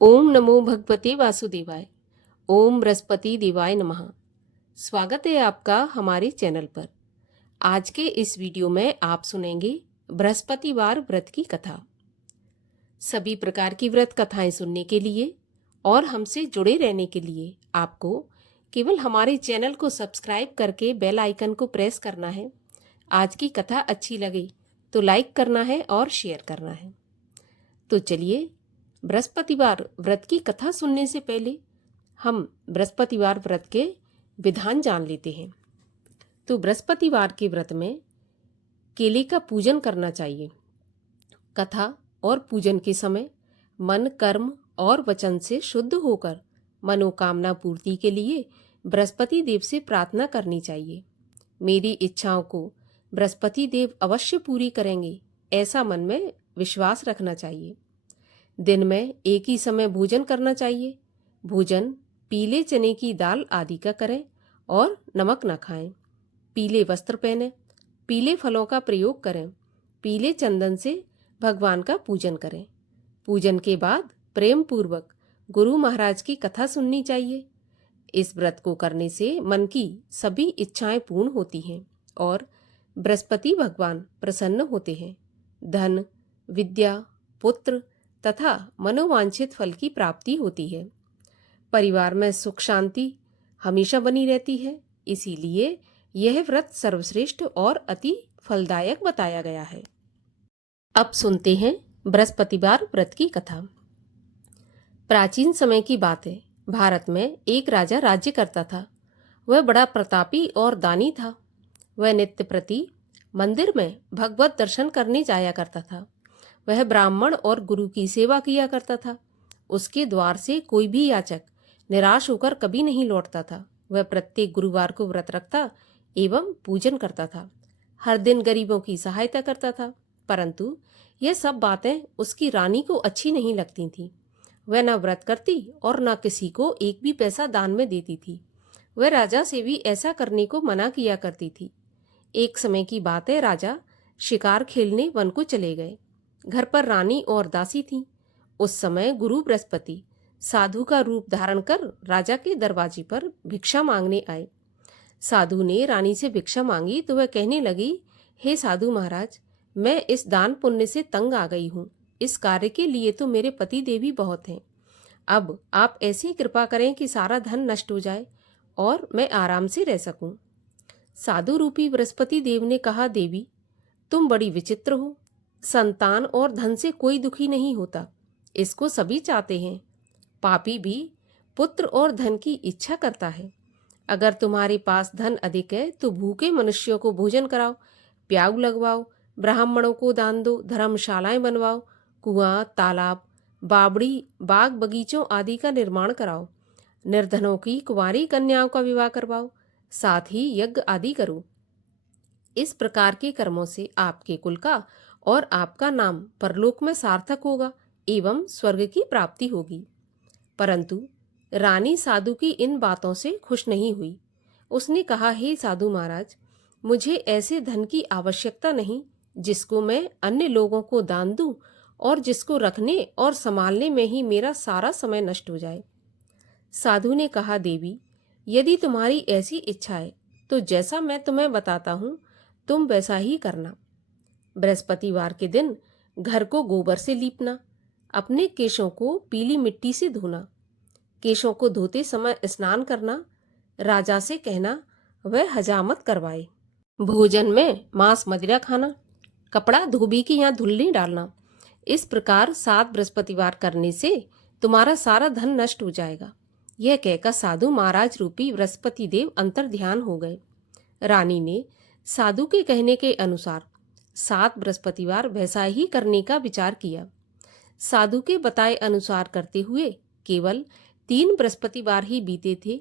ओम नमो भगवते वासुदेवाय। ओम बृहस्पति देवाय नमः। स्वागत है आपका हमारे चैनल पर। आज के इस वीडियो में आप सुनेंगे बृहस्पतिवार व्रत की कथा। सभी प्रकार की व्रत कथाएं सुनने के लिए और हमसे जुड़े रहने के लिए आपको केवल हमारे चैनल को सब्सक्राइब करके बेल आइकन को प्रेस करना है। आज की कथा अच्छी लगे तो लाइक करना है और शेयर करना है। तो चलिए, बृहस्पतिवार व्रत की कथा सुनने से पहले हम बृहस्पतिवार व्रत के विधान जान लेते हैं। तो बृहस्पतिवार के व्रत में केले का पूजन करना चाहिए। कथा और पूजन के समय मन, कर्म और वचन से शुद्ध होकर मनोकामना पूर्ति के लिए बृहस्पति देव से प्रार्थना करनी चाहिए। मेरी इच्छाओं को बृहस्पति देव अवश्य पूरी करेंगे, ऐसा मन में विश्वास रखना चाहिए। दिन में एक ही समय भोजन करना चाहिए। भोजन पीले चने की दाल आदि का करें और नमक न खाएं। पीले वस्त्र पहनें, पीले फलों का प्रयोग करें, पीले चंदन से भगवान का पूजन करें। पूजन के बाद प्रेम पूर्वक गुरु महाराज की कथा सुननी चाहिए। इस व्रत को करने से मन की सभी इच्छाएं पूर्ण होती हैं और बृहस्पति भगवान प्रसन्न होते हैं। धन, विद्या, पुत्र तथा मनोवांछित फल की प्राप्ति होती है। परिवार में सुख शांति हमेशा बनी रहती है। इसीलिए यह व्रत सर्वश्रेष्ठ और अति फलदायक बताया गया है। अब सुनते हैं बृहस्पतिवार व्रत की कथा। प्राचीन समय की बात है। भारत में एक राजा राज्य करता था। वह बड़ा प्रतापी और दानी था। वह नित्य प्रति मंदिर में भगवत दर्शन करने जाया करता था। वह ब्राह्मण और गुरु की सेवा किया करता था। उसके द्वार से कोई भी याचक निराश होकर कभी नहीं लौटता था। वह प्रत्येक गुरुवार को व्रत रखता एवं पूजन करता था। हर दिन गरीबों की सहायता करता था। परंतु यह सब बातें उसकी रानी को अच्छी नहीं लगती थीं। वह न व्रत करती और न किसी को एक भी पैसा दान में देती थी। वह राजा से भी ऐसा करने को मना किया करती थी। एक समय की बात है, राजा शिकार खेलने वन को चले गए। घर पर रानी और दासी थीं। उस समय गुरु बृहस्पति साधु का रूप धारण कर राजा के दरवाजे पर भिक्षा मांगने आए। साधु ने रानी से भिक्षा मांगी तो वह कहने लगी, हे साधु महाराज, मैं इस दान पुण्य से तंग आ गई हूँ। इस कार्य के लिए तो मेरे पति देवी बहुत हैं। अब आप ऐसी कृपा करें कि सारा धन नष्ट हो जाए और मैं आराम से रह सकूं। साधु रूपी बृहस्पति देव ने कहा, देवी, तुम बड़ी विचित्र हो। संतान और धन से कोई दुखी नहीं होता, इसको सभी चाहते हैं। पापी भी पुत्र और धन की इच्छा करता है। अगर तुम्हारे पास धन अधिक है तो भूखे मनुष्यों को भोजन कराओ, प्याऊ लगवाओ, ब्राह्मणों को दान दो, धर्मशालाएं बनवाओ, कुआं, तालाब, बावड़ी, बाग बगीचों आदि का निर्माण कराओ, निर्धनों की कुंवारी कन्याओं का विवाह करवाओ, साथ ही यज्ञ आदि करो। इस प्रकार के कर्मों से आपके कुल का और आपका नाम परलोक में सार्थक होगा एवं स्वर्ग की प्राप्ति होगी। परंतु रानी साधु की इन बातों से खुश नहीं हुई। उसने कहा, हे साधु महाराज, मुझे ऐसे धन की आवश्यकता नहीं जिसको मैं अन्य लोगों को दान दूं और जिसको रखने और संभालने में ही मेरा सारा समय नष्ट हो जाए। साधु ने कहा, देवी, यदि तुम्हारी ऐसी इच्छा है तो जैसा मैं तुम्हें बताता हूं तुम वैसा ही करना। बृहस्पतिवार के दिन घर को गोबर से लीपना, अपने केशों को पीली मिट्टी से धोना, केशों को धोते समय स्नान करना, राजा से कहना वह हजामत करवाए, भोजन में मांस मदिरा खाना, कपड़ा धोबी के यहाँ धुल नहीं डालना। इस प्रकार 7 बृहस्पतिवार करने से तुम्हारा सारा धन नष्ट हो जाएगा। यह कहकर साधु महाराज रूपी बृहस्पति देव अंतर ध्यान हो गए। रानी ने साधु के कहने के अनुसार 7 बृहस्पतिवार वैसा ही करने का विचार किया। साधु के बताए अनुसार करते हुए केवल 3 बृहस्पतिवार ही बीते थे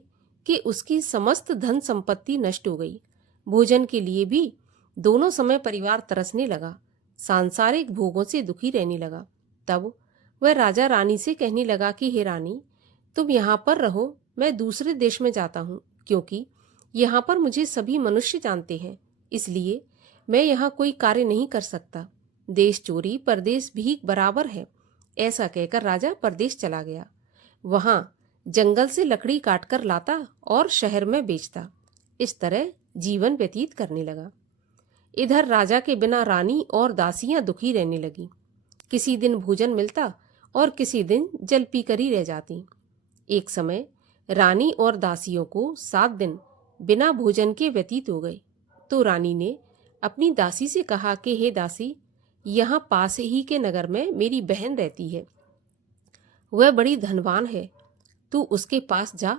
कि उसकी समस्त धन संपत्ति नष्ट हो गई। भोजन के लिए भी दोनों समय परिवार तरसने लगा, सांसारिक भोगों से दुखी रहने लगा। तब वह राजा रानी से कहने लगा कि हे रानी, तुम यहाँ पर रहो, मैं दूसरे देश में जाता हूँ, क्योंकि यहाँ पर मुझे सभी मनुष्य जानते हैं, इसलिए मैं यहाँ कोई कार्य नहीं कर सकता। देश चोरी परदेश भीख बराबर है। ऐसा कहकर राजा परदेश चला गया। वहां जंगल से लकड़ी काटकर लाता और शहर में बेचता। इस तरह जीवन व्यतीत करने लगा। इधर राजा के बिना रानी और दासियां दुखी रहने लगी। किसी दिन भोजन मिलता और किसी दिन जल पीकर ही रह जाती। एक समय रानी और दासियों को 7 दिन बिना भोजन के व्यतीत हो गए। तो रानी ने अपनी दासी से कहा कि हे दासी, यहाँ पास ही के नगर में मेरी बहन रहती है। वह बड़ी धनवान है। तू उसके पास जा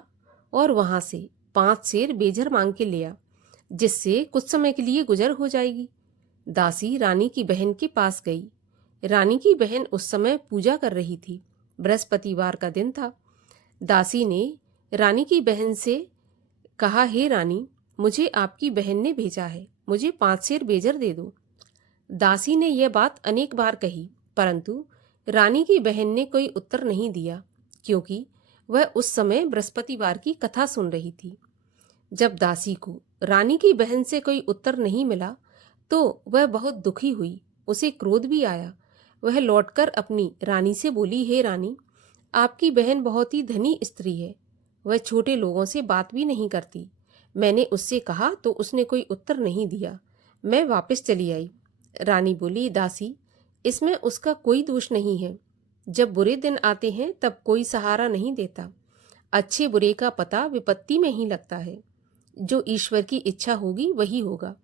और वहां से 5 सेर बेजर मांग के ले आ, जिससे कुछ समय के लिए गुजर हो जाएगी। दासी रानी की बहन के पास गई। रानी की बहन उस समय पूजा कर रही थी। बृहस्पतिवार का दिन था। दासी ने रानी की बहन से कहा, हे रानी, मुझे आपकी बहन ने भेजा है, मुझे 5 सेर बेजर दे दो। दासी ने यह बात अनेक बार कही, परंतु रानी की बहन ने कोई उत्तर नहीं दिया, क्योंकि वह उस समय बृहस्पतिवार की कथा सुन रही थी। जब दासी को रानी की बहन से कोई उत्तर नहीं मिला तो वह बहुत दुखी हुई। उसे क्रोध भी आया। वह लौटकर अपनी रानी से बोली, हे रानी, आपकी बहन बहुत ही धनी स्त्री है। वह छोटे लोगों से बात भी नहीं करती। मैंने उससे कहा तो उसने कोई उत्तर नहीं दिया। मैं वापस चली आई। रानी बोली, दासी, इसमें उसका कोई दोष नहीं है। जब बुरे दिन आते हैं तब कोई सहारा नहीं देता। अच्छे बुरे का पता विपत्ति में ही लगता है। जो ईश्वर की इच्छा होगी वही होगा।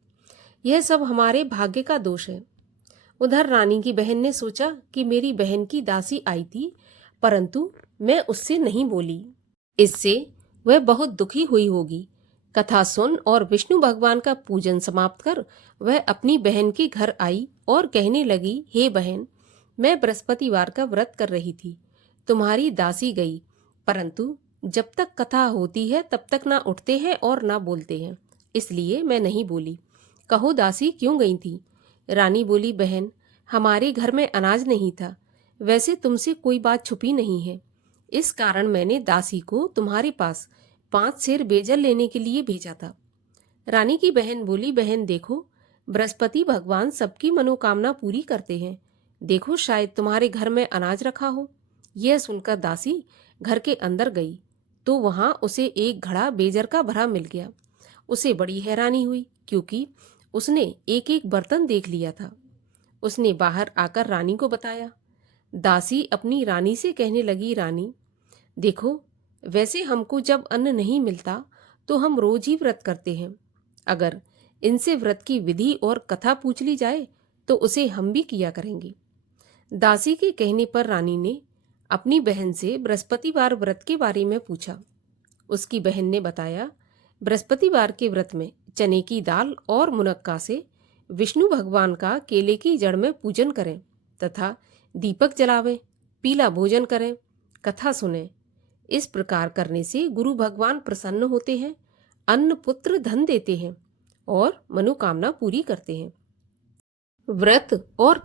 यह सब हमारे भाग्य का दोष है। उधर रानी की बहन ने सोचा कि मेरी बहन की दासी आई थी, परंतु मैं उससे नहीं बोली। इससे वह बहुत दुखी हुई होगी। कथा सुन और विष्णु भगवान का पूजन समाप्त कर वह अपनी बहन के घर आई और कहने लगी, हे बहन, मैं बृहस्पतिवार का व्रत कर रही थी। तुम्हारी दासी गई, परंतु जब तक कथा होती है तब तक ना उठते हैं और ना बोलते हैं, इसलिए मैं नहीं बोली। कहो दासी, क्यों गई थी? रानी बोली, बहन, हमारे घर में अनाज नहीं था। वैसे तुमसे कोई बात छुपी नहीं है। इस कारण मैंने दासी को तुम्हारे पास 5 सेर बेजल लेने के लिए भेजा था। रानी की बहन बोली, बहन देखो, बृहस्पति भगवान सबकी मनोकामना पूरी करते हैं। देखो, शायद तुम्हारे घर में अनाज रखा हो। यह सुनकर दासी घर के अंदर गई तो वहां उसे एक घड़ा बेजर का भरा मिल गया। उसे बड़ी हैरानी हुई, क्योंकि उसने एक एक बर्तन देख लिया था। उसने बाहर आकर रानी को बताया। दासी अपनी रानी से कहने लगी, रानी देखो, वैसे हमको जब अन्न नहीं मिलता तो हम रोज ही व्रत करते हैं। अगर इनसे व्रत की विधि और कथा पूछ ली जाए तो उसे हम भी किया करेंगे। दासी के कहने पर रानी ने अपनी बहन से बृहस्पतिवार व्रत के बारे में पूछा। उसकी बहन ने बताया, बृहस्पतिवार के व्रत में चने की दाल और मुनक्का से विष्णु भगवान का केले की जड़ में पूजन करें तथा दीपक जलावें, पीला भोजन करें, कथा सुनें। इस प्रकार करने से गुरु भगवान प्रसन्न होते हैं, अन्न पुत्र धन देते हैं और मनोकामना पूरी करते हैं। व्रत और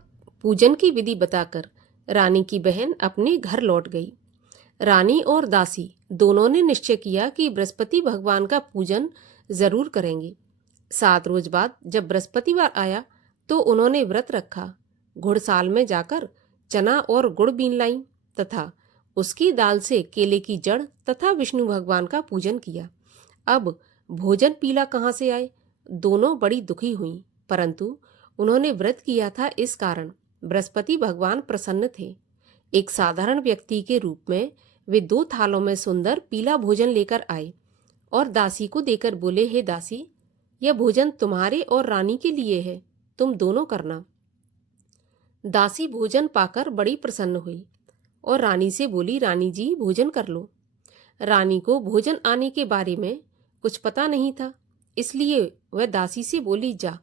पूजन की विधि बताकर रानी की बहन अपने घर लौट गई। रानी और दासी दोनों ने निश्चय किया कि बृहस्पति भगवान का पूजन जरूर करेंगे। 7 रोज बाद जब बृहस्पतिवार आया तो उन्होंने व्रत रखा। घुड़साल में जाकर चना और गुड़ बीन लाई तथा उसकी दाल से केले की जड़ तथा विष्णु भगवान का पूजन किया। अब भोजन पीला कहाँ से आए? दोनों बड़ी दुखी हुई, परंतु उन्होंने व्रत किया था, इस कारण बृहस्पति भगवान प्रसन्न थे। एक साधारण व्यक्ति के रूप में वे 2 थालों में सुंदर पीला भोजन लेकर आए और दासी को देकर बोले, हे दासी, यह भोजन तुम्हारे और रानी के लिए है, तुम दोनों करना। दासी भोजन पाकर बड़ी प्रसन्न हुई और रानी से बोली, रानी जी, भोजन कर लो। रानी को भोजन आने के बारे में कुछ पता नहीं था, इसलिए वह दासी से बोली, जा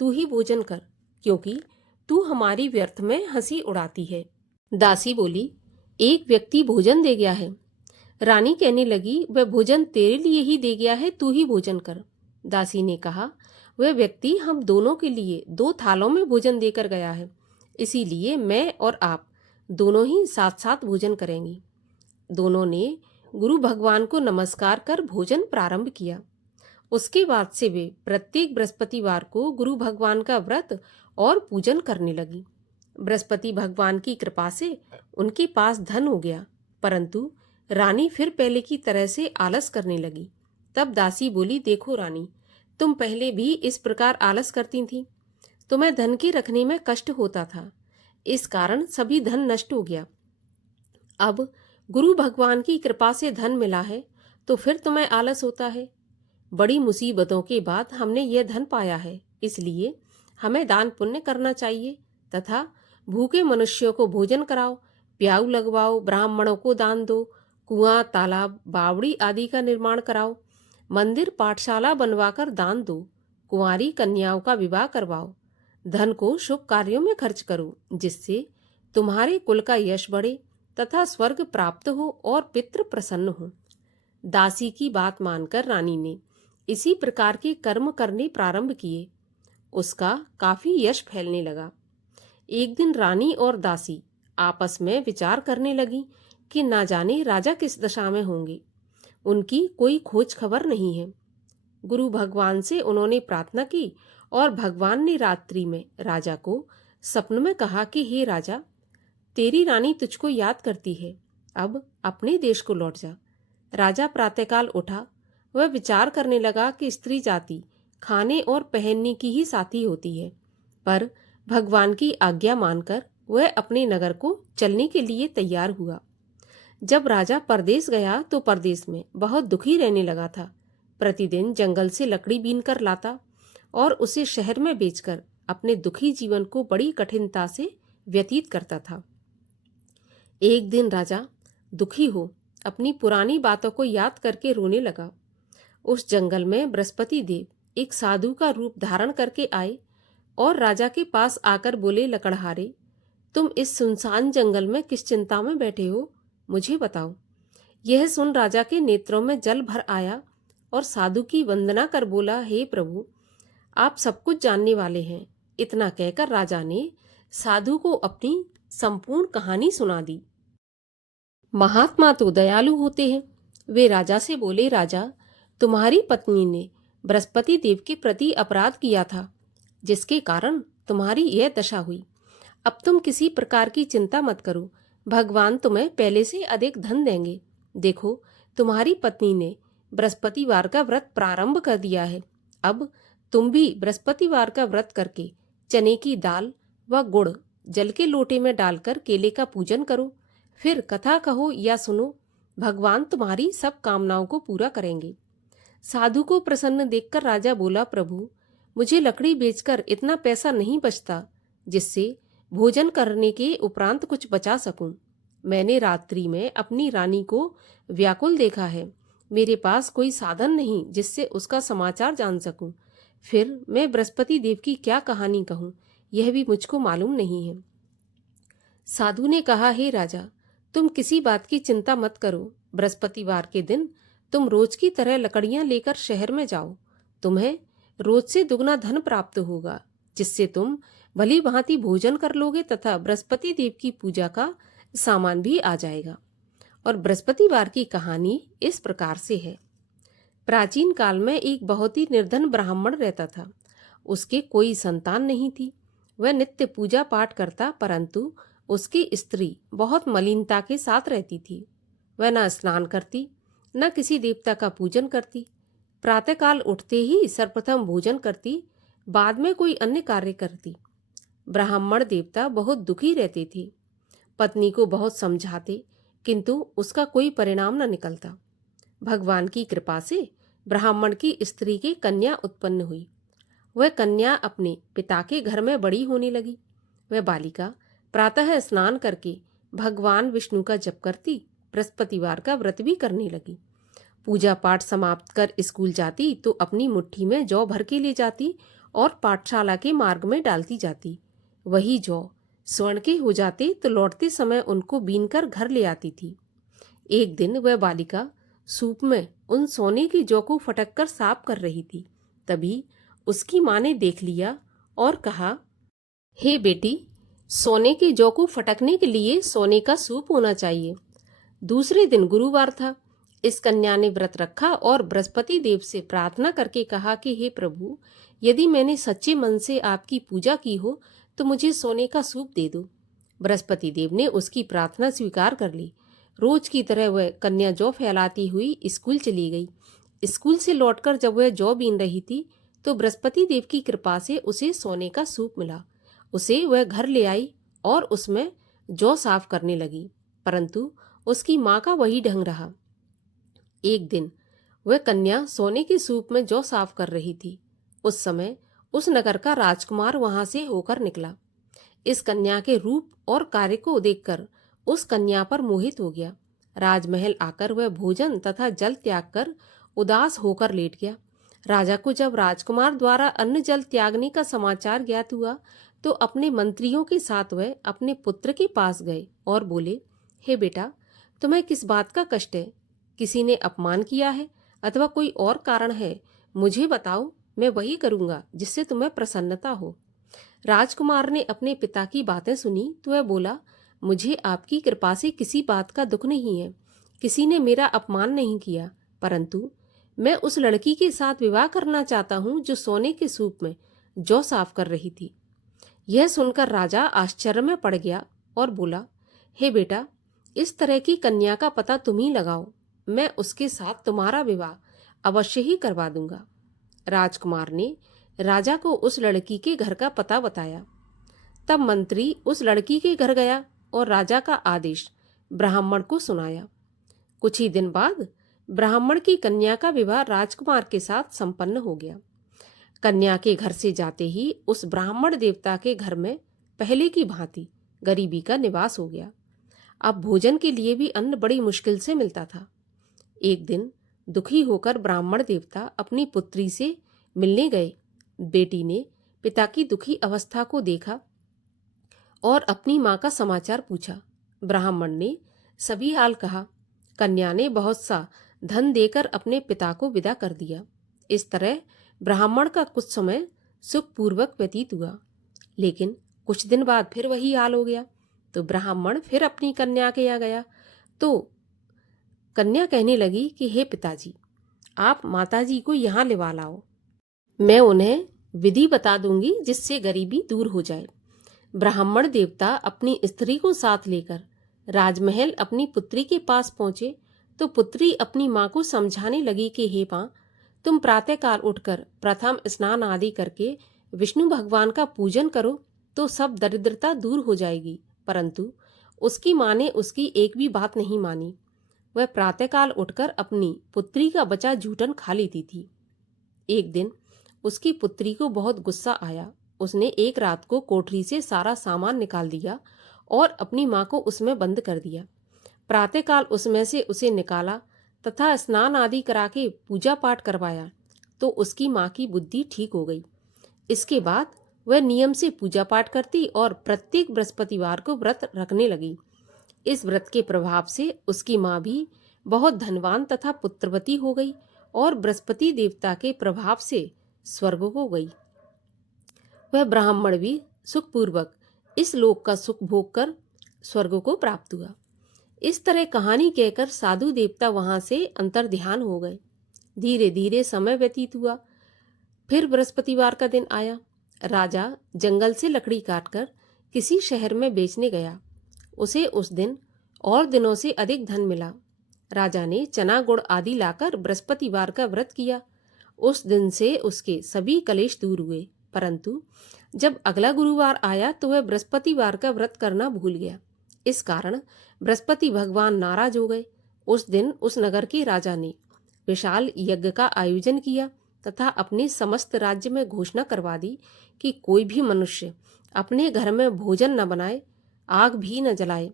तू ही भोजन कर, क्योंकि तू हमारी व्यर्थ में हंसी उड़ाती है। दासी बोली, एक व्यक्ति भोजन दे गया है। रानी कहने लगी, वह भोजन तेरे लिए ही दे गया है, तू ही भोजन कर। दासी ने कहा, वह व्यक्ति हम दोनों के लिए 2 थालों में भोजन देकर गया है, इसीलिए मैं और आप दोनों ही साथ साथ भोजन करेंगे। दोनों ने गुरु भगवान को नमस्कार कर भोजन प्रारंभ किया। उसके बाद से वे प्रत्येक बृहस्पतिवार को गुरु भगवान का व्रत और पूजन करने लगी। बृहस्पति भगवान की कृपा से उनके पास धन हो गया, परंतु रानी फिर पहले की तरह से आलस करने लगी। तब दासी बोली, देखो रानी, तुम पहले भी इस प्रकार आलस करती थी। तुम्हें धन के रखने में कष्ट होता था, इस कारण सभी धन नष्ट हो गया। अब गुरु भगवान की कृपा से धन मिला है तो फिर तुम्हें आलस होता है। बड़ी मुसीबतों के बाद हमने यह धन पाया है, इसलिए हमें दान पुण्य करना चाहिए तथा भूखे मनुष्यों को भोजन कराओ, प्याऊ लगवाओ, ब्राह्मणों को दान दो, कुआं, तालाब, बावड़ी आदि का निर्माण कराओ, मंदिर, पाठशाला बनवाकर दान दो, कुंवारी कन्याओं का विवाह करवाओ, धन को शुभ कार्यों में खर्च करो, जिससे तुम्हारे कुल का यश बढ़े तथा स्वर्ग प्राप्त हो और पितृ प्रसन्न हो। दासी की बात मानकर रानी ने इसी प्रकार के कर्म करने प्रारंभ किए। उसका काफी यश फैलने लगा। एक दिन रानी और दासी आपस में विचार करने लगी कि ना जाने राजा किस दशा में होंगे, उनकी कोई खोज खबर नहीं है। गुरु भगवान से उन्होंने प्रार्थना की और भगवान ने रात्रि में राजा को सपन में कहा कि हे राजा, तेरी रानी तुझको याद करती है, अब अपने देश को लौट जा। राजा प्रातःकाल उठा। वह विचार करने लगा कि स्त्री जाति खाने और पहनने की ही साथी होती है, पर भगवान की आज्ञा मानकर वह अपने नगर को चलने के लिए तैयार हुआ। जब राजा परदेश गया तो परदेश में बहुत दुखी रहने लगा था। प्रतिदिन जंगल से लकड़ी बीन कर लाता और उसे शहर में बेचकर अपने दुखी जीवन को बड़ी कठिनता से व्यतीत करता था। एक दिन राजा दुखी हो अपनी पुरानी बातों को याद करके रोने लगा। उस जंगल में बृहस्पति देव एक साधु का रूप धारण करके आए और राजा के पास आकर बोले, लकड़हारे, तुम इस सुनसान जंगल में किस चिंता में बैठे हो, मुझे बताओ। यह सुन राजा के नेत्रों में जल भर आया और साधु की वंदना कर बोला, हे प्रभु, आप सब कुछ जानने वाले हैं। इतना कहकर राजा ने साधु को अपनी संपूर्ण कहानी सुना दी। महात्मा तो दयालु होते हैं। वे राजा से बोले, राजा, तुम्हारी पत्नी ने बृहस्पति देव के प्रति अपराध किया था, जिसके कारण तुम्हारी यह दशा हुई। अब तुम किसी प्रकार की चिंता मत करो, भगवान तुम्हें पहले से अधिक धन देंगे। देखो, तुम्हारी पत्नी ने बृहस्पतिवार का व्रत प्रारंभ कर दिया है। अब तुम भी बृहस्पतिवार का व्रत करके चने की दाल व गुड़ जल के लोटे में डालकर केले का पूजन करो, फिर कथा कहो या सुनो, भगवान तुम्हारी सब कामनाओं को पूरा करेंगे। साधु को प्रसन्न देखकर राजा बोला, प्रभु, मुझे लकड़ी बेचकर इतना पैसा नहीं बचता जिससे भोजन करने के उपरांत कुछ बचा सकूं। मैंने रात्रि में अपनी रानी को व्याकुल देखा है। मेरे पास कोई साधन नहीं जिससे उसका समाचार जान सकूं। फिर मैं बृहस्पति देव की क्या कहानी कहूं, यह भी मुझको मालूम नहीं है। साधु ने कहा, हे राजा, तुम किसी बात की चिंता मत करो। बृहस्पतिवार के दिन तुम रोज की तरह लकड़ियां लेकर शहर में जाओ। तुम्हें रोज से दुगना धन प्राप्त होगा, जिससे तुम भली भांति भोजन कर लोगे तथा बृहस्पति देव की पूजा का सामान भी आ जाएगा। और बृहस्पतिवार की कहानी इस प्रकार से है। प्राचीन काल में एक बहुत ही निर्धन ब्राह्मण रहता था। उसके कोई संतान नहीं थी। वह नित्य पूजा पाठ करता, परंतु उसकी स्त्री बहुत मलिनता के साथ रहती थी। वह न स्नान करती, न किसी देवता का पूजन करती। प्रातःकाल उठते ही सर्वप्रथम भोजन करती, बाद में कोई अन्य कार्य करती। ब्राह्मण देवता बहुत दुखी रहते थे। पत्नी को बहुत समझाते, किंतु उसका कोई परिणाम न निकलता। भगवान की कृपा से ब्राह्मण की स्त्री की कन्या उत्पन्न हुई। वह कन्या अपने पिता के घर में बड़ी होने लगी। वह बालिका प्रातः स्नान करके भगवान विष्णु का जप करती, बृहस्पतिवार का व्रत भी करने लगी। पूजा पाठ समाप्त कर स्कूल जाती तो अपनी मुट्ठी में जौ भर के ले जाती और पाठशाला के मार्ग में डालती जाती। वही जौ स्वर्ण के हो जाते तो लौटते समय उनको बीनकर घर ले आती थी। एक दिन वह बालिका सूप में उन सोने की जौ को फटक कर साफ कर रही थी। तभी उसकी माँ ने देख लिया और कहा, हे बेटी, सोने के जौ को फटकने के लिए सोने का सूप होना चाहिए। दूसरे दिन गुरुवार था। इस कन्या ने व्रत रखा और बृहस्पति देव से प्रार्थना करके कहा कि हे प्रभु, यदि मैंने सच्चे मन से आपकी पूजा की हो तो मुझे सोने का सूप दे दो। बृहस्पति देव ने उसकी प्रार्थना स्वीकार कर ली। रोज की तरह वह कन्या जौ फैलाती हुई स्कूल चली गई। स्कूल से लौटकर जब वह जौ बीन रही थी तो बृहस्पति देव की कृपा से उसे सोने का सूप मिला। उसे वह घर ले आई और उसमें जौ साफ करने लगी, परंतु उसकी माँ का वही ढंग रहा। एक दिन वह कन्या सोने के सूप में जौ साफ कर रही थी। उस समय उस नगर का राजकुमार वहां से होकर निकला। इस कन्या के रूप और कार्य को देखकर उस कन्या पर मोहित हो गया। राजमहल आकर वह भोजन तथा जल त्याग कर उदास होकर लेट गया। राजा को जब राजकुमार द्वारा अन्न जल त्यागने का समाचार ज्ञात हुआ तो अपने मंत्रियों के साथ वह अपने पुत्र के पास गए और बोले, हे बेटा, तुम्हें किस बात का कष्ट है? किसी ने अपमान किया है अथवा कोई और कारण है? मुझे बताओ, मैं वही करूंगा जिससे तुम्हें प्रसन्नता हो। राजकुमार ने अपने पिता की बातें सुनी तो वह बोला, मुझे आपकी कृपा से किसी बात का दुख नहीं है। किसी ने मेरा अपमान नहीं किया, परंतु मैं उस लड़की के साथ विवाह करना चाहता हूँ जो सोने के सूप में जौ साफ कर रही थी। यह सुनकर राजा आश्चर्य में पड़ गया और बोला, हे बेटा, इस तरह की कन्या का पता तुम ही लगाओ। मैं उसके साथ तुम्हारा विवाह अवश्य ही करवा दूंगा। राजकुमार ने राजा को उस लड़की के घर का पता बताया। तब मंत्री उस लड़की के घर गया और राजा का आदेश ब्राह्मण को सुनाया। कुछ ही दिन बाद ब्राह्मण की कन्या का विवाह राजकुमार के साथ संपन्न हो गया। कन्या के घर से जाते ही उस ब्राह्मण देवता के घर में पहले की भांति गरीबी का निवास हो गया। अब भोजन के लिए भी अन्न बड़ी मुश्किल से मिलता था। एक दिन दुखी होकर ब्राह्मण देवता अपनी पुत्री से मिलने गए। बेटी ने पिता की दुखी अवस्था को देखा और अपनी माँ का समाचार पूछा। ब्राह्मण ने सभी हाल कहा। कन्या ने बहुत सा धन देकर अपने पिता को विदा कर दिया। इस तरह ब्राह्मण का कुछ समय सुखपूर्वक व्यतीत हुआ, लेकिन कुछ दिन बाद फिर वही हाल हो गया। तो ब्राह्मण फिर अपनी कन्या के यहाँ गया तो कन्या कहने लगी कि हे पिताजी, आप माताजी को यहाँ लिवा लाओ। मैं उन्हें विधि बता दूंगी जिससे गरीबी दूर हो जाए। ब्राह्मण देवता अपनी स्त्री को साथ लेकर राजमहल अपनी पुत्री के पास पहुंचे तो पुत्री अपनी माँ को समझाने लगी कि हे माँ, तुम प्रातःकाल उठकर प्रथम स्नान आदि करके विष्णु भगवान का पूजन करो तो सब दरिद्रता दूर हो जाएगी। परंतु उसकी माँ ने उसकी एक भी बात नहीं मानी। वह प्रातःकाल उठकर अपनी पुत्री का बचा जूठन खा लेती थी। एक दिन उसकी पुत्री को बहुत गुस्सा आया। उसने एक रात को कोठरी से सारा सामान निकाल दिया और अपनी माँ को उसमें बंद कर दिया। प्रातःकाल उसमें से उसे निकाला तथा स्नान आदि करा के पूजा पाठ करवाया तो उसकी माँ की बुद्धि ठीक हो गई। इसके बाद वह नियम से पूजा पाठ करती और प्रत्येक बृहस्पतिवार को व्रत रखने लगी। इस व्रत के प्रभाव से उसकी माँ भी बहुत धनवान तथा पुत्रवती हो गई और बृहस्पति देवता के प्रभाव से स्वर्ग को गई। वह ब्राह्मण भी सुखपूर्वक इस लोक का सुख भोग कर स्वर्ग को प्राप्त हुआ। इस तरह कहानी कहकर साधु देवता वहां से अंतर्ध्यान हो गए। धीरे धीरे समय व्यतीत हुआ। फिर बृहस्पतिवार का दिन आया। राजा जंगल से लकड़ी काटकर किसी शहर में बेचने गया। उसे उस दिन और दिनों से अधिक धन मिला। राजा ने चना गुड़ आदि लाकर बृहस्पतिवार का व्रत किया। उस दिन से उसके सभी कलेश दूर हुए, परंतु जब अगला गुरुवार आया तो वह बृहस्पतिवार का व्रत करना भूल गया। इस कारण बृहस्पति भगवान नाराज हो गए। उस दिन उस नगर के राजा ने विशाल यज्ञ का आयोजन किया तथा अपने समस्त राज्य में घोषणा करवा दी कि कोई भी मनुष्य अपने घर में भोजन न बनाए, आग भी न जलाए।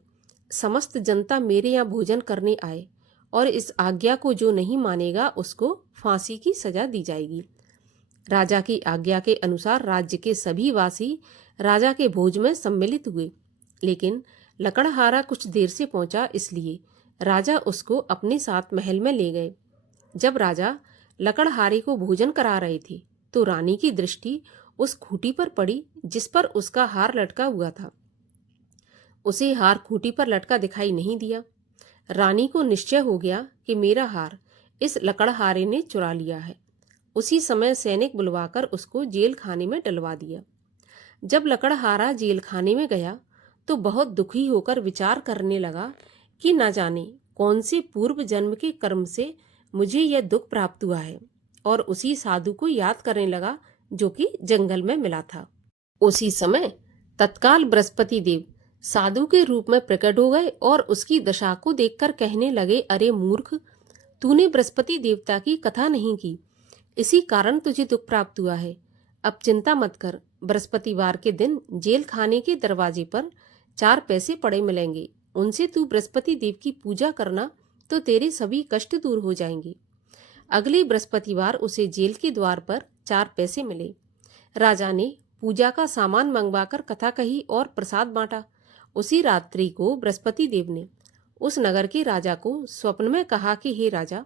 समस्त जनता मेरे यहाँ भोजन करने आए और इस आज्ञा को जो नहीं मानेगा उसको फांसी की सजा दी जाएगी। राजा की आज्ञा के अनुसार राज्य के सभी वासी राजा के भोज में सम्मिलित हुए, लेकिन लकड़हारा कुछ देर से पहुंचा, इसलिए राजा उसको अपने साथ महल में ले गए। जब राजा लकड़हारे को भोजन करा रहे थे तो रानी की दृष्टि उस खूंटी पर पड़ी जिस पर उसका हार लटका हुआ था। उसे हार खूंटी पर लटका दिखाई नहीं दिया। रानी को निश्चय हो गया कि मेरा हार इस लकड़हारे ने चुरा लिया है। उसी समय सैनिक बुलवाकर उसको जेल खाने में डलवा दिया। जब लकड़हारा जेल खाने में गया तो बहुत दुखी होकर विचार करने लगा कि न जाने कौन से पूर्व जन्म के कर्म से मुझे यह दुख प्राप्त हुआ है, और उसी साधु को याद करने लगा जो कि जंगल में मिला था। उसी समय तत्काल बृहस्पति देव साधु के रूप में प्रकट हो गए और उसकी दशा को देखकर कहने लगे, अरे मूर्ख, तूने बृहस्पति देवता की कथा नहीं की, इसी कारण तुझे दुख प्राप्त हुआ है। अब चिंता मत कर, बृहस्पतिवार के दिन जेल खाने के दरवाजे पर 4 पैसे पड़े मिलेंगे, उनसे तू बृहस्पति देव की पूजा करना तो तेरे सभी कष्ट दूर हो जाएंगे। अगले बृहस्पतिवार उसे जेल के द्वार पर 4 पैसे मिले। राजा ने पूजा का सामान मंगवाकर कथा कही और प्रसाद बांटा। उसी रात्रि को बृहस्पति देव ने उस नगर के राजा को स्वप्न में कहा कि हे राजा,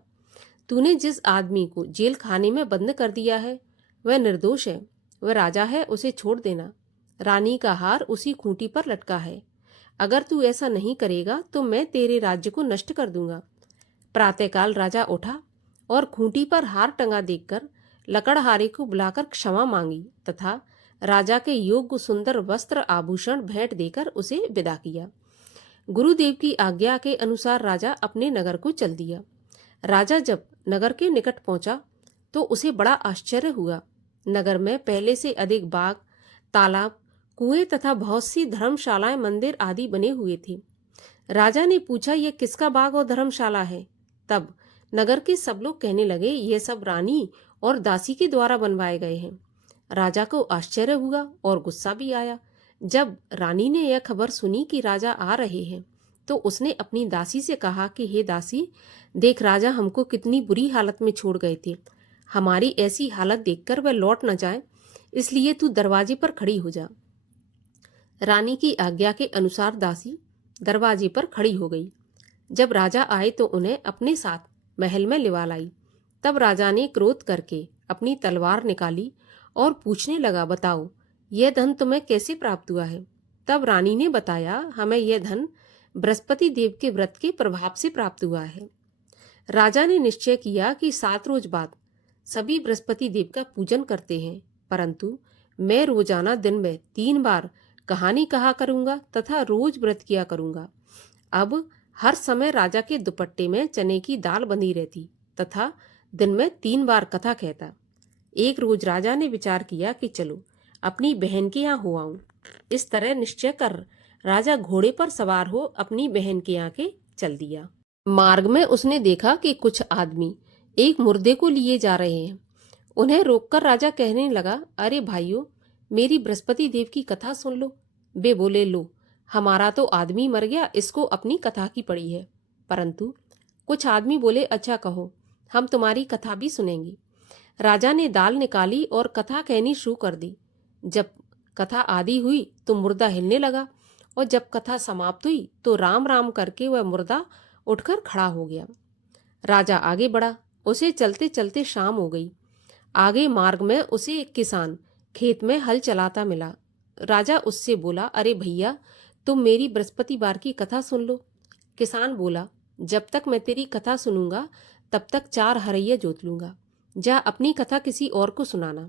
तूने जिस आदमी को जेल खाने में बंद कर दिया है वह निर्दोष है, वह राजा है, उसे छोड़ देना। रानी का हार उसी खूंटी पर लटका है, अगर तू ऐसा नहीं करेगा तो मैं तेरे राज्य को नष्ट कर दूंगा। प्रातःकाल राजा उठा और खूंटी पर हार टंगा देखकर लकड़हारे को बुलाकर क्षमा मांगी तथा राजा के योग्य सुंदर वस्त्र आभूषण भेंट देकर उसे विदा किया। गुरुदेव की आज्ञा के अनुसार राजा अपने नगर को चल दिया। राजा जब नगर के निकट पहुंचा तो उसे बड़ा आश्चर्य हुआ। नगर में पहले से अधिक बाग, तालाब, कुएं तथा बहुत सी धर्मशालाएं, मंदिर आदि बने हुए थे। राजा ने पूछा, यह किसका बाग और धर्मशाला है? तब नगर के सब लोग कहने लगे, ये सब रानी और दासी के द्वारा बनवाए गए हैं। राजा को आश्चर्य हुआ और गुस्सा भी आया। जब रानी ने यह खबर सुनी कि राजा आ रहे हैं तो उसने अपनी दासी से कहा कि हे दासी, देख राजा हमको कितनी बुरी हालत में छोड़ गए थे, हमारी ऐसी हालत देखकर वह लौट न जाए, इसलिए तू दरवाजे पर खड़ी हो जा। रानी की आज्ञा के अनुसार दासी दरवाजे पर खड़ी हो गई। जब राजा आए तो उन्हें अपने साथ महल में लिवा लाई। तब राजा ने क्रोध करके अपनी तलवार निकाली और पूछने लगा, बताओ यह धन तुम्हें कैसे प्राप्त हुआ है? तब रानी ने बताया, हमें यह धन बृहस्पति देव के व्रत के प्रभाव से प्राप्त हुआ है। राजा ने निश्चय किया कि 7 रोज बाद सभी बृहस्पति देव का पूजन करते हैं, परंतु मैं रोजाना दिन में 3 बार कहानी कहा करूंगा तथा रोज व्रत किया करूंगा। अब हर समय राजा के दुपट्टे में चने की दाल बंधी रहती तथा दिन में 3 बार कथा कहता। एक रोज राजा ने विचार किया कि चलो अपनी बहन के यहाँ हो आऊं। इस तरह निश्चय कर राजा घोड़े पर सवार हो अपनी बहन के यहाँ के चल दिया। मार्ग में उसने देखा कि कुछ आदमी एक मुर्दे को लिए जा रहे हैं। उन्हें रोककर राजा कहने लगा, अरे भाइयों, मेरी बृहस्पति देव की कथा सुन लो। वे बोले, लो, हमारा तो आदमी मर गया, इसको अपनी कथा की पड़ी है। परंतु कुछ आदमी बोले, अच्छा कहो, हम तुम्हारी कथा भी सुनेंगे। राजा ने दाल निकाली और कथा कहनी शुरू कर दी। जब कथा आदि हुई तो मुर्दा हिलने लगा और जब कथा समाप्त हुई तो राम राम करके वह मुर्दा उठकर खड़ा हो गया। राजा आगे बढ़ा। उसे चलते चलते शाम हो गई। आगे मार्ग में उसे एक किसान खेत में हल चलाता मिला। राजा उससे बोला, अरे भैया, तुम मेरी बृहस्पतिवार की कथा सुन लो। किसान बोला, जब तक मैं तेरी कथा सुनूंगा तब तक 4 हरैया जोत लूंगा, जा अपनी कथा किसी और को सुनाना।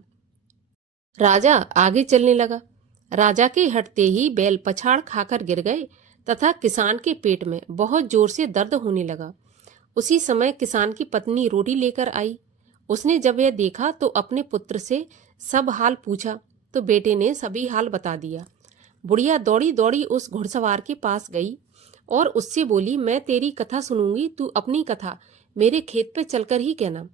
राजा आगे चलने लगा। राजा के हटते ही बैल पछाड़ खाकर गिर गए तथा किसान के पेट में बहुत जोर से दर्द होने लगा। उसी समय किसान की पत्नी रोटी लेकर आई। उसने जब यह देखा तो अपने पुत्र से सब हाल पूछा तो बेटे ने सभी हाल बता दिया। बुढ़िया दौड़ी दौड़ी उस घुड़सवार के पास गई और उससे बोली, मैं तेरी कथा सुनूंगी, तू अपनी कथा मेरे खेत पे चलकर ही कहना।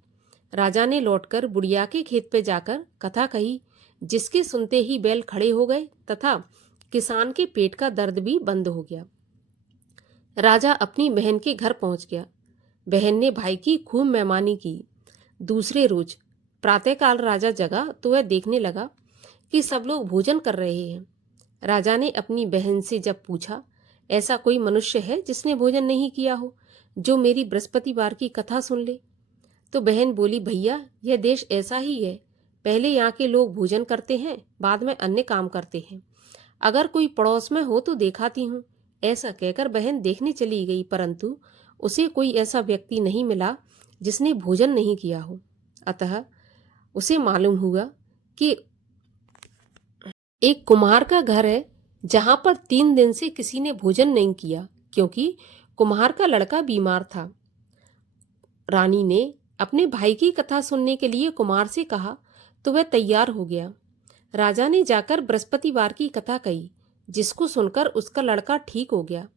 राजा ने लौटकर बुढ़िया के खेत पे जाकर कथा कही, जिसके सुनते ही बैल खड़े हो गए तथा किसान के पेट का दर्द भी बंद हो गया। राजा अपनी बहन के घर पहुंच गया। बहन ने भाई की खूब मेहमानी की। दूसरे रोज प्रातःकाल राजा जगा तो वह देखने लगा कि सब लोग भोजन कर रहे हैं। राजा ने अपनी बहन से जब पूछा, ऐसा कोई मनुष्य है जिसने भोजन नहीं किया हो, जो मेरी बृहस्पतिवार की कथा सुन ले? तो बहन बोली, भैया, यह देश ऐसा ही है, पहले यहाँ के लोग भोजन करते हैं, बाद में अन्य काम करते हैं। अगर कोई पड़ोस में हो तो दिखाती हूँ। ऐसा कहकर बहन देखने चली गई, परंतु उसे कोई ऐसा व्यक्ति नहीं मिला जिसने भोजन नहीं किया हो। अतः उसे मालूम हुआ कि एक कुम्हार का घर है जहां पर 3 दिन से किसी ने भोजन नहीं किया क्योंकि कुम्हार का लड़का बीमार था। रानी ने अपने भाई की कथा सुनने के लिए कुम्हार से कहा तो वह तैयार हो गया। राजा ने जाकर बृहस्पतिवार की कथा कही, जिसको सुनकर उसका लड़का ठीक हो गया।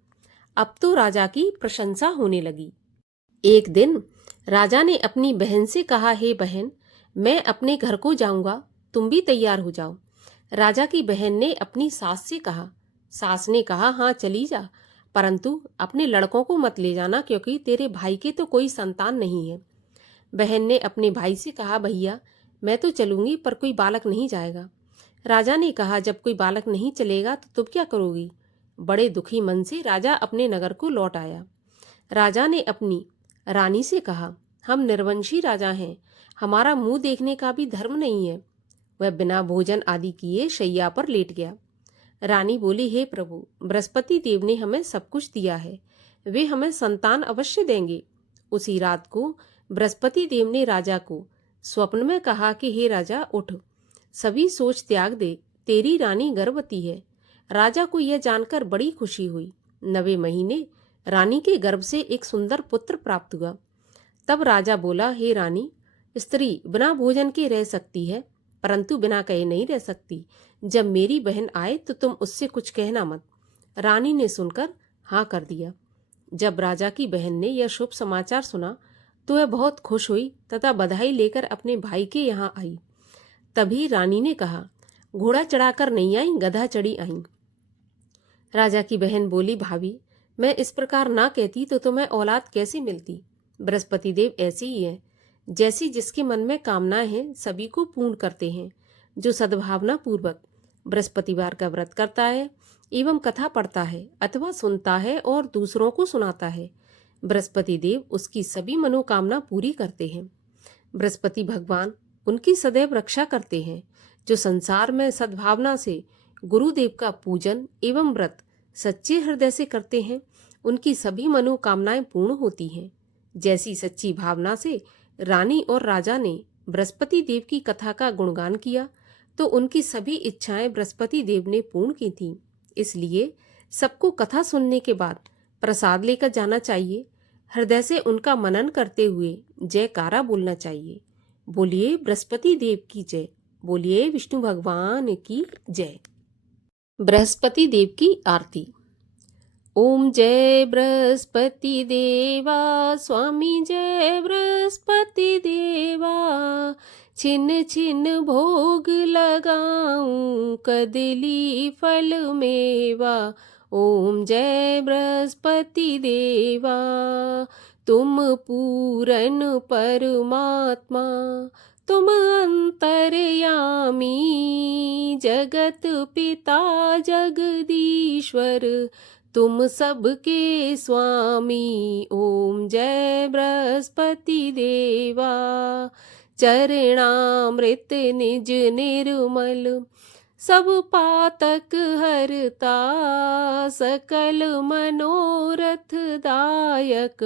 अब तो राजा की प्रशंसा होने लगी। एक दिन राजा ने अपनी बहन से कहा, हे बहन, मैं अपने घर को जाऊंगा, तुम भी तैयार हो जाओ। राजा की बहन ने अपनी सास से कहा। सास ने कहा, हाँ चली जा, परंतु अपने लड़कों को मत ले जाना क्योंकि तेरे भाई के तो कोई संतान नहीं है। बहन ने अपने भाई से कहा, भैया मैं तो चलूंगी पर कोई बालक नहीं जाएगा। राजा ने कहा, जब कोई बालक नहीं चलेगा तो तुम क्या करोगी। बड़े दुखी मन से राजा अपने नगर को लौट आया। राजा ने अपनी रानी से कहा, हम निर्वंशी राजा हैं, हमारा मुंह देखने का भी धर्म नहीं है। वह बिना भोजन आदि किए शैया पर लेट गया। रानी बोली, हे प्रभु, बृहस्पति देव ने हमें सब कुछ दिया है, वे हमें संतान अवश्य देंगे। उसी रात को बृहस्पति देव ने राजा को स्वप्न में कहा कि हे राजा, उठ, सभी सोच त्याग दे, तेरी रानी गर्भवती है। राजा को यह जानकर बड़ी खुशी हुई। 9वें महीने रानी के गर्भ से एक सुंदर पुत्र प्राप्त हुआ। तब राजा बोला, हे रानी, स्त्री बिना भोजन के रह सकती है, परंतु बिना कहे नहीं रह सकती। जब मेरी बहन आए तो तुम उससे कुछ कहना मत। रानी ने सुनकर हाँ कर दिया। जब राजा की बहन ने यह शुभ समाचार सुना तो वह बहुत खुश हुई तथा बधाई लेकर अपने भाई के यहाँ आई। तभी रानी ने कहा, घोड़ा चढ़ाकर नहीं आई, गधा चढ़ी आई। राजा की बहन बोली, भाभी, मैं इस प्रकार ना कहती तो तुम्हें औलाद कैसे मिलती। बृहस्पति देव ऐसे ही है, जैसी जिसके मन में कामनाएं हैं सभी को पूर्ण करते हैं। जो सद्भावना पूर्वक बृहस्पतिवार का व्रत करता है एवं कथा पढ़ता है अथवा सुनता है और दूसरों को सुनाता है, बृहस्पति देव उसकी सभी मनोकामना पूरी करते हैं। बृहस्पति भगवान उनकी सदैव रक्षा करते हैं। जो संसार में सद्भावना से गुरुदेव का पूजन एवं व्रत सच्चे हृदय से करते हैं, उनकी सभी मनोकामनाएं पूर्ण होती हैं। जैसी सच्ची भावना से रानी और राजा ने बृहस्पति देव की कथा का गुणगान किया तो उनकी सभी इच्छाएं बृहस्पति देव ने पूर्ण की थीं। इसलिए सबको कथा सुनने के बाद प्रसाद लेकर जाना चाहिए। हृदय से उनका मनन करते हुए जयकारा बोलना चाहिए। बोलिए बृहस्पति देव की जय, बोलिए विष्णु भगवान की जय। बृहस्पति देव की आरती। ओम जय बृहस्पति देवा, स्वामी जय बृहस्पति देवा, छिन छिन भोग लगाऊं, कदली फल मेवा। ओम जय बृहस्पति देवा, तुम पूरन परमात्मा, तुम अंतर्यामी, जगत पिता जगदीश्वर, तुम सबके स्वामी। ओम जय बृहस्पति देवा, चरणामृत निज निर्मल, सब पातक हरता, सकल मनोरथ दायक,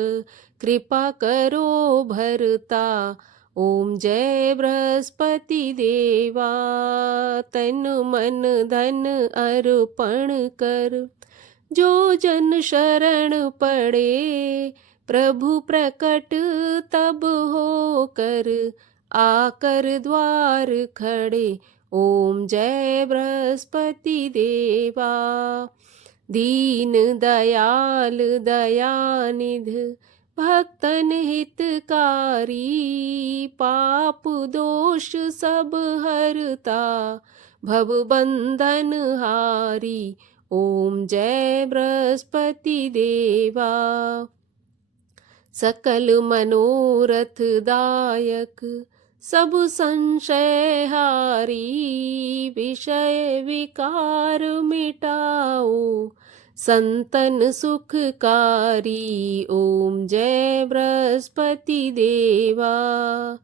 कृपा करो भरता। ओम जय बृहस्पति देवा, तन मन धन अर्पण कर, जो जन शरण पड़े, प्रभु प्रकट तब होकर, आकर द्वार खड़े। ओम जय बृहस्पति देवा, दीन दयाल दयानिध, भक्तन हितकारी, पाप दोष सब हरता, भव बंधन हारी। ओम जय बृहस्पति देवा, सकल मनोरथ दायक, सब संशय हारी, विषय विकार मिटाओ, संतन सुखकारी। ओम जय बृहस्पति देवा,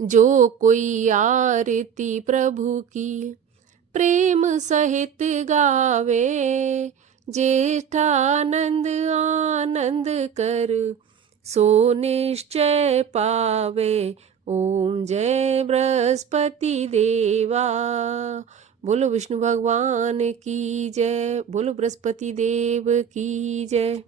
जो कोई आरती प्रभु की प्रेम सहित गावे, जेठानंद आनंद कर, सो निश्चय पावे। ओम जय बृहस्पति देवा, बोलो विष्णु भगवान की जय, बोलो बृहस्पति देव की जय।